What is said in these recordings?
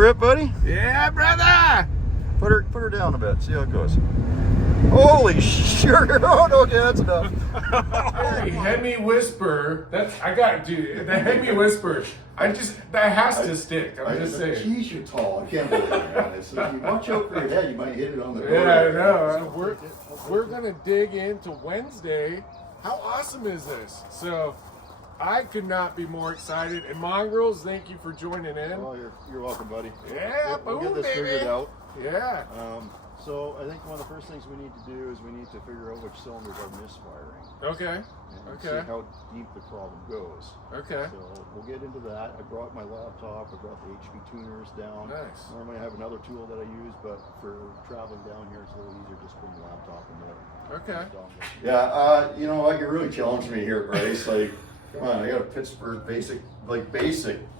rip, buddy? Yeah, brother! Put her down a bit. See how it goes. Holy sugar! Oh, no, okay, that's enough. Hey, Hemi whisper. Dude, the Hemi whisper. That has to stick. I'm just saying. Geez, you're tall. I can't believe it. If you watch out for your head, you might hit it on the Yeah, I know. We're gonna dig into Wednesday. How awesome is this? So, I could not be more excited. And Mongrels, thank you for joining in. Oh, you're welcome, buddy. Yeah, we'll get boom, this figured baby. out. Yeah. So I think one of the first things we need to do is we need to figure out which cylinders are misfiring. Okay. And Okay. see how deep the problem goes. Okay. So we'll get into that. I brought my laptop. I brought the HV tuners down. Nice. Normally I have another tool that I use, but for traveling down here, it's a little easier just bring the laptop and Okay. Yeah, you know what? You really challenged me here, Bryce. Like, come on, I got a Pittsburgh basic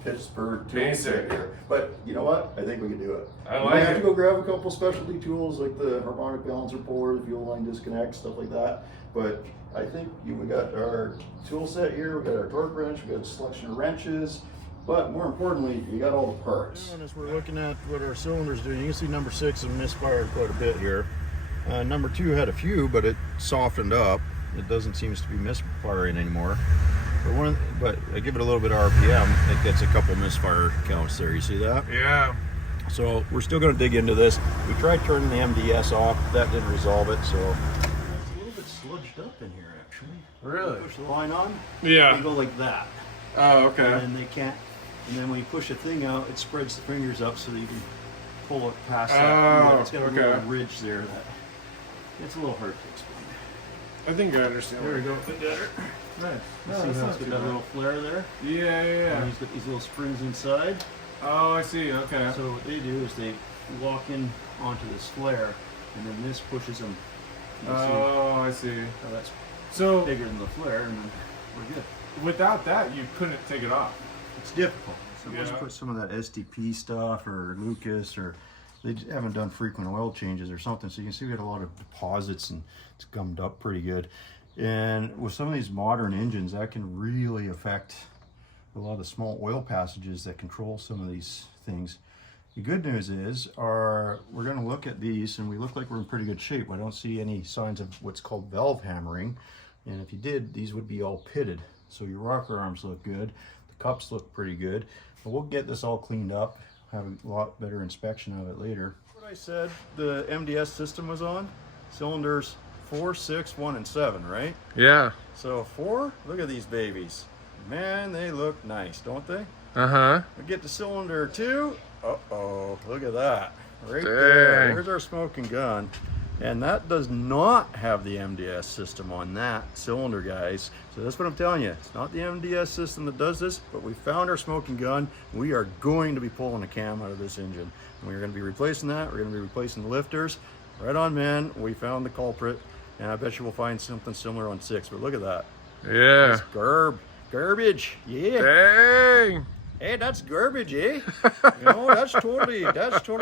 Pittsburgh tool set here. But you know what? I think we can do it. I We like might have it. to go grab a couple specialty tools like the harmonic balancer puller, the fuel line disconnect, stuff like that. But I think we got our tool set here. We got our torque wrench. We got a selection of wrenches. But more importantly, you got all the parts. As we're looking at what our cylinders do, you can see number 6 has misfired quite a bit here. Number 2 had a few, but it softened up. It doesn't seem to be misfiring anymore. But I give it a little bit of RPM, it gets a couple misfire counts there. You see that? Yeah. So we're still going to dig into this. We tried turning the MDS off. That didn't resolve it. So it's a little bit sludged up in here, actually. Really? Push the line on. Yeah. They go like that. Oh, okay. And then they can't. And then when you push the thing out, it spreads the fingers up so that you can pull it past that. Oh, It's got a okay. little ridge there. It's a little hard to explain. I think I understand. There we go. Bit better. Nice. You No, see that's how not it's too got that bad. little flare there? Yeah. And he's got these little springs inside. Oh, I see. Okay. So what they do is they lock in onto this flare, and then this pushes them. You see I see. how that's So bigger than the flare, and then we're good. without that, you couldn't take it off. It's difficult. Someone's Yeah. put some of that STP stuff or Lucas, or they haven't done frequent oil changes or something. So you can see we had a lot of deposits and it's gummed up pretty good. And with some of these modern engines, that can really affect a lot of the small oil passages that control some of these things. The good news is we're going to look at these and we look like we're in pretty good shape. I don't see any signs of what's called valve hammering. And if you did, these would be all pitted. So your rocker arms look good. The cups look pretty good. But we'll get this all cleaned up, have a lot better inspection of it later. What I said, the MDS system was on, cylinders 4, 6, 1, and 7, right? Yeah. So 4, look at these babies. Man, they look nice, don't they? Uh-huh. We get to cylinder 2, uh-oh, look at that. Right there, Dang. here's our smoking gun. And that does not have the MDS system on that cylinder, guys. So that's what I'm telling you. It's not the MDS system that does this, but we found our smoking gun. We are going to be pulling a cam out of this engine. And we're going to be replacing that. We're going to be replacing the lifters. Right on, man. We found the culprit. And I bet you we'll find something similar on 6. But look at that. Yeah. That's garbage. Yeah. Dang. Hey, that's garbage, eh? You know, that's totally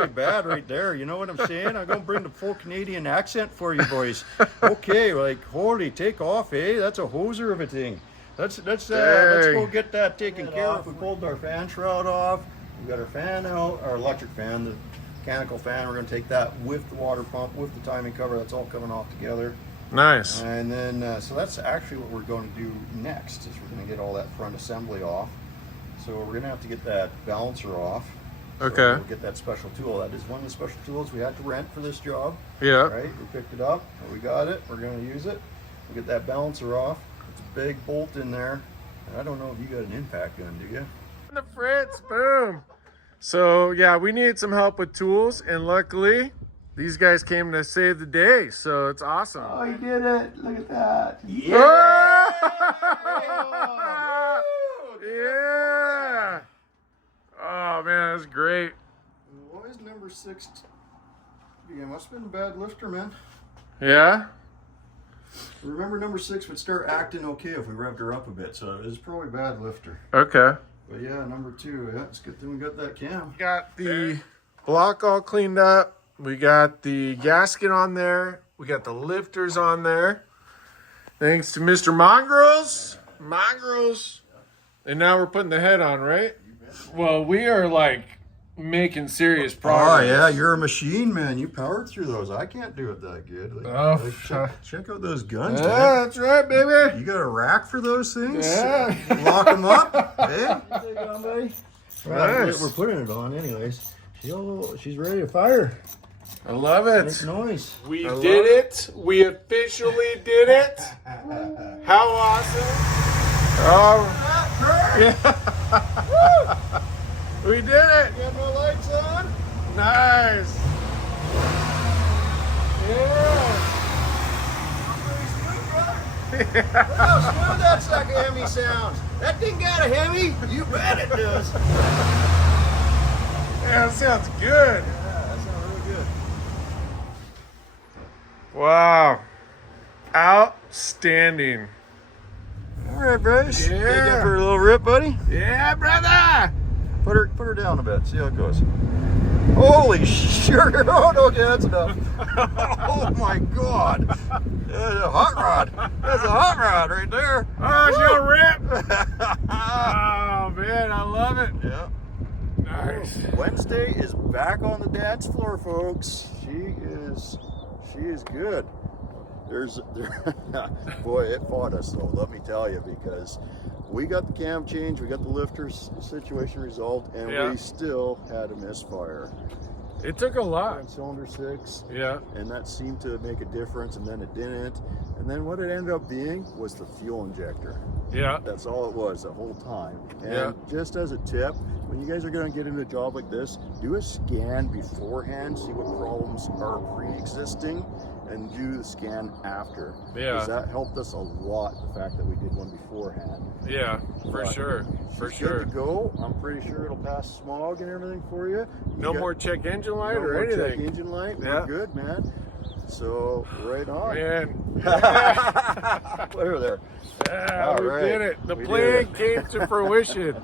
bad right there. You know what I'm saying? I'm gonna bring the full Canadian accent for you boys. Okay, like holy, take off, eh? That's a hoser of a thing. Let's go get that taken care of. We pulled our fan shroud off. We got our fan out, our electric fan, the mechanical fan. We're gonna take that with the water pump, with the timing cover. That's all coming off together. Nice. And then, so that's actually what we're going to do next. Is we're gonna get all that front assembly off. So we're gonna have to get that balancer off. So Okay. we'll get that special tool. That is one of the special tools we had to rent for this job. Yeah. Right? We picked it up. We got it. We're gonna use it. We'll get that balancer off. It's a big bolt in there. And I don't know if you got an impact gun, do you? The Fritz, boom. So yeah, we needed some help with tools, and luckily, these guys came to save the day. So it's awesome. Oh, you did it. Look at that. Yeah. Oh man, that's great. Why is number 6? Yeah, must have been a bad lifter, man. Yeah. Remember, number 6 would start acting okay if we revved her up a bit, so it was probably a bad lifter. Okay. But yeah, number 2, yeah, it's a good thing we got that cam. Got the block all cleaned up. We got the gasket on there. We got the lifters on there. Thanks to Mr. Mongrels. And now we're putting the head on, right? Well, we are like making serious Oh progress. yeah, you're a machine, man. You powered through those. I can't do it that good. Check out those guns, man. Yeah, that's right, baby. You got a rack for those things? Yeah. Lock them up. Hey, Take it on, buddy. Nice. we're putting it on, anyways. She's ready to fire. I love Make it. noise. We did it. We officially did it. How awesome. Yeah. We did it. Got no lights on. Nice. Yeah. How smooth that sucker Hemi sounds. That thing got a Hemi? You bet it does. Yeah, that sounds good. Yeah, that sounds really good. Wow. Outstanding. All right, Bryce. Yeah. Take that for a little rip, buddy. Yeah, brother. Put her down a bit. See how it goes. Holy sugar! Oh no, okay, that's enough. Oh my God! That's a hot rod. That's a hot rod right there. Oh, she'll rip. Oh, man, I love it. Yeah. Nice. Wednesday is back on the dance floor, folks. She is good. Boy, it fought us though. Let me tell you, because we got the cam change, we got the lifter situation resolved, and Yeah. we still had a misfire. It took a lot. On cylinder 6, Yeah. and that seemed to make a difference, and then it didn't. And then what it ended up being was the fuel injector. Yeah. That's all it was the whole time. And Yeah. just as a tip, when you guys are going to get into a job like this, do a scan beforehand, see what problems are pre-existing, and do the scan after. Yeah. Because that helped us a lot, the fact that we did one beforehand. Yeah, for But sure. For she's sure. good to go. I'm pretty sure it'll pass smog and everything for you. No more check engine light no or more check anything. engine light. Yeah. We're good, man. So, right on. Man. Put her there. Yeah, All we right. did it. The We plan did it. came to fruition.